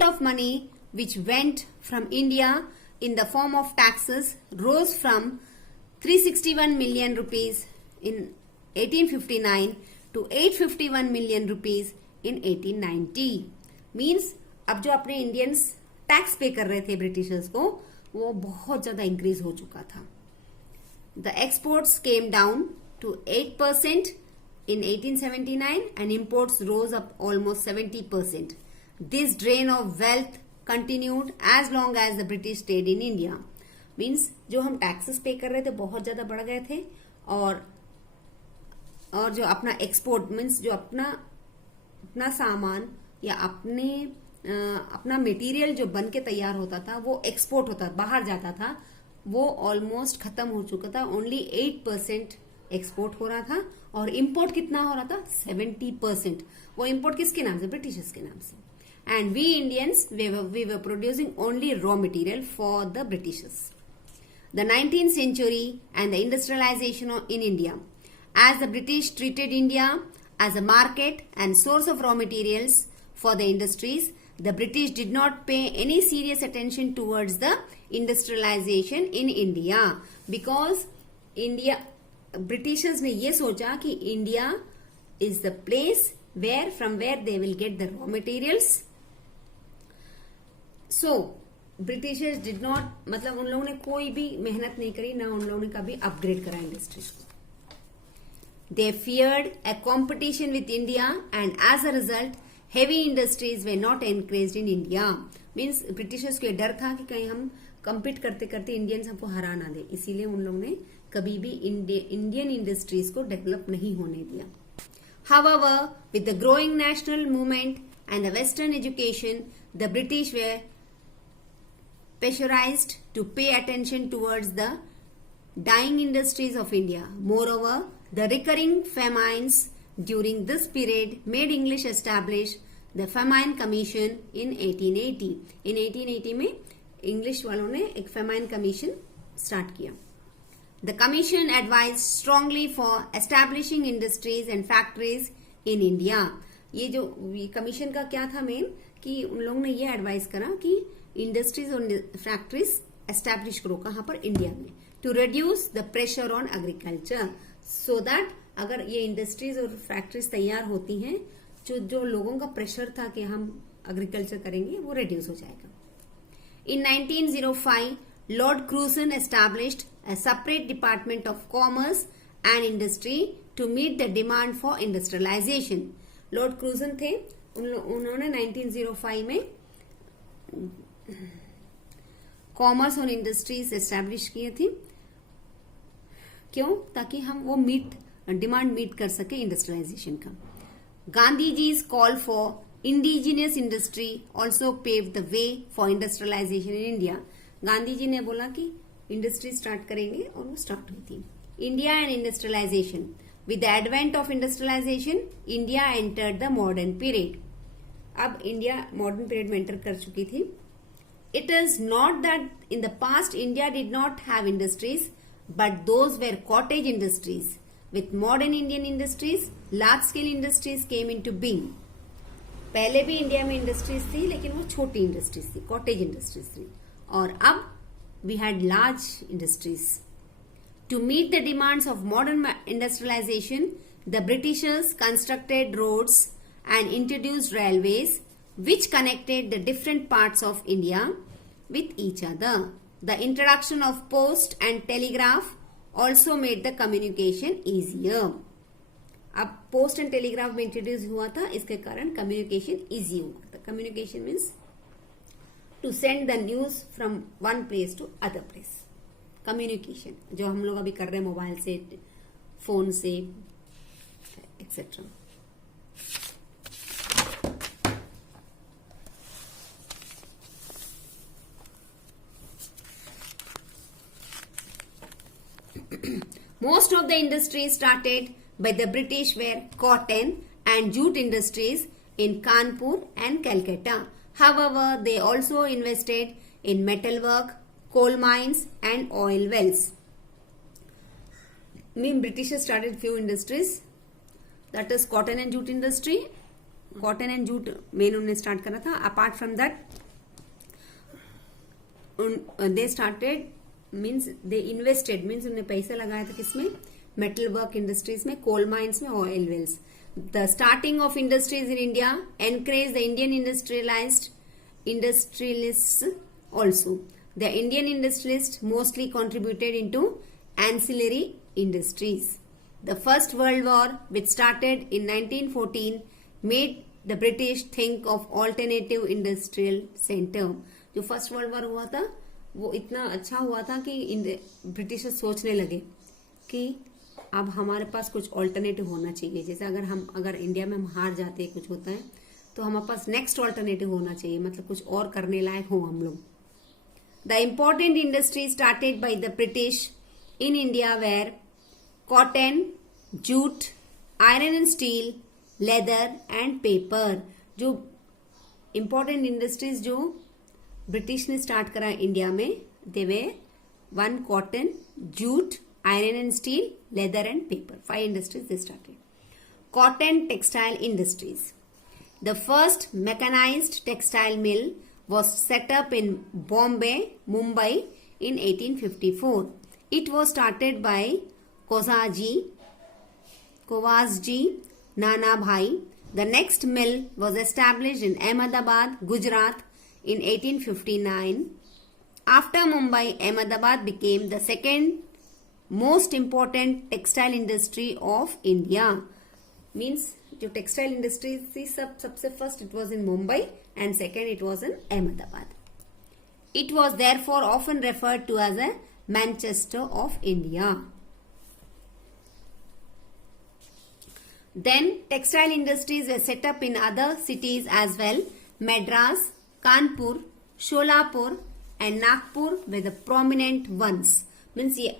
of money which went from India in the form of taxes rose from 361 million rupees in 1859 to 851 million rupees in 1890. Means अब जो अपने Indians tax पे कर रहे थे Britishers को वो बहुत ज्यादा इंक्रीज हो चुका था. The exports came down to 8% in 1879 and imports rose up almost 70%. This drain of wealth continued as long as the British stayed in India. Means जो हम टैक्सेस पे कर रहे थे बहुत ज्यादा बढ़ गए थे और जो अपना एक्सपोर्ट मीन्स जो अपना सामान या अपना मटेरियल जो बन के तैयार होता था वो एक्सपोर्ट होता बाहर जाता था वो ऑलमोस्ट खत्म हो चुका था. ओनली 8% एक्सपोर्ट हो रहा था और इंपोर्ट कितना हो रहा था 70%. वो इंपोर्ट किसके नाम से? ब्रिटिशर्स के नाम से. And we Indians, we were producing only raw material for the Britishers. The 19th century and the industrialization in India. As the British treated India as a market and source of raw materials for the industries, the British did not pay any serious attention towards the industrialization in India. Because Britishers ने ये सोचा कि India is the place from where they will get the raw materials. So Britishers did not मतलब उन लोगों ने कोई भी मेहनत नहीं करी ना उन लोगों ने कभी अपग्रेड करा इंडस्ट्रीज को. They feared a competition with India and as a result heavy industries were not encouraged in India. Means Britishers को ये डर था कि कहीं हम कम्पीट करते करते इंडियंस हमको हरा ना दे, इसीलिए उन लोगों ने कभी भी इंडियन इंडस्ट्रीज को डेवलप नहीं होने दिया. However, with the growing national movement and the Western education, the British were pressurized to pay attention towards the dying industries of India. Moreover, the recurring famines during this period made English establish the Famine Commission in 1880. In 1880 में English वालों ने एक famine commission start किया. The commission advised strongly for establishing industries and factories in India. ये जो commission का क्या था मेन कि उन लोगों ने ये एडवाइस करा कि इंडस्ट्रीज और फैक्ट्रीज एस्टैब्लिश करो कहां पर? इंडिया में. To reduce the pressure on agriculture so that अगर ये इंडस्ट्रीज और फैक्ट्रीज तैयार होती हैं जो लोगों का प्रेशर था कि हम एग्रीकल्चर करेंगे वो रिड्यूस हो जाएगा. In 1905 Lord Curzon established a separate department of commerce and industry to meet the demand for industrialization. Lord Curzon थे उन्होंने 1905 में कॉमर्स और इंडस्ट्रीज एस्टैब्लिश किए थी. क्यों? ताकि हम वो डिमांड मीट कर सके इंडस्ट्रियलाइजेशन का. Gandhi ji's call for indigenous industry also pave the way for industrialization in India. Gandhi ji ने बोला कि इंडस्ट्री स्टार्ट करेंगे और वो स्टार्ट हुई थी. India and industrialization. With the advent of industrialization India entered the modern period. अब इंडिया मॉडर्न पीरियड में एंटर कर चुकी थी. It is not that in the past India did not have industries but those were cottage industries. With modern Indian industries large scale industries came into being. पहले भी India में industries थी लेकिन वो छोटी इंडस्ट्रीज थी, cottage industries थी. और अब we had large industries. To meet the demands of modern industrialization, the Britishers constructed roads and introduced railways which connected the different parts of India with each other. The introduction of post and telegraph also made the communication easier. अब post and telegraph में introduce हुआ था, इसके कारण communication easy हुआ था. Communication means to send the news from one place to other place. Communication जो हम लोग अभी कर रहे हैं मोबाइल से, फोन से, etc. Most of the industries started by the British were cotton and jute industries in Kanpur and Calcutta. However, they also invested in metalwork, coal mines and oil wells. British started few industries, that is cotton and jute industry cotton and jute मेन उन्होंने start करा था. Apart from that they started means they invested means उन्होंने पैसा लगाया था किसमें, metal work industries में, कोल माइंस में, oil wells. The starting of industries in India encourage the Indian industrialists also. The Indian industrialists mostly contributed into ancillary industries. The First World War, which started in 1914, made the British think of alternative industrial center. जो first world war हुआ था वो इतना अच्छा हुआ था कि Britishers सोचने लगे कि अब हमारे पास कुछ ऑल्टरनेटिव होना चाहिए. जैसे अगर इंडिया में हम हार जाते हैं, कुछ होता है, तो हमारे पास नेक्स्ट ऑल्टरनेटिव होना चाहिए, मतलब कुछ और करने लायक हो हम लोग. The important industry started by the British in India were cotton, jute, iron and steel, leather and paper. जो इम्पोर्टेंट इंडस्ट्रीज जो ब्रिटिश ने स्टार्ट करा इंडिया में, they were one cotton, jute, iron and steel, leather and paper. 5 industries they started. Cotton textile industries. The first mechanized textile mill was set up in Bombay, Mumbai in 1854. It was started by Kovasji Nanabhai. The next mill was established in Ahmedabad, Gujarat in 1859. After Mumbai, Ahmedabad became the second most important textile industry of India. Means जो textile industry थी सबसे first it was in Mumbai and second it was in Ahmedabad. It was therefore often referred to as a Manchester of India. Then textile industries were set up in other cities as well. Madras, Kanpur, Sholapur and Nagpur were the prominent ones. Means ये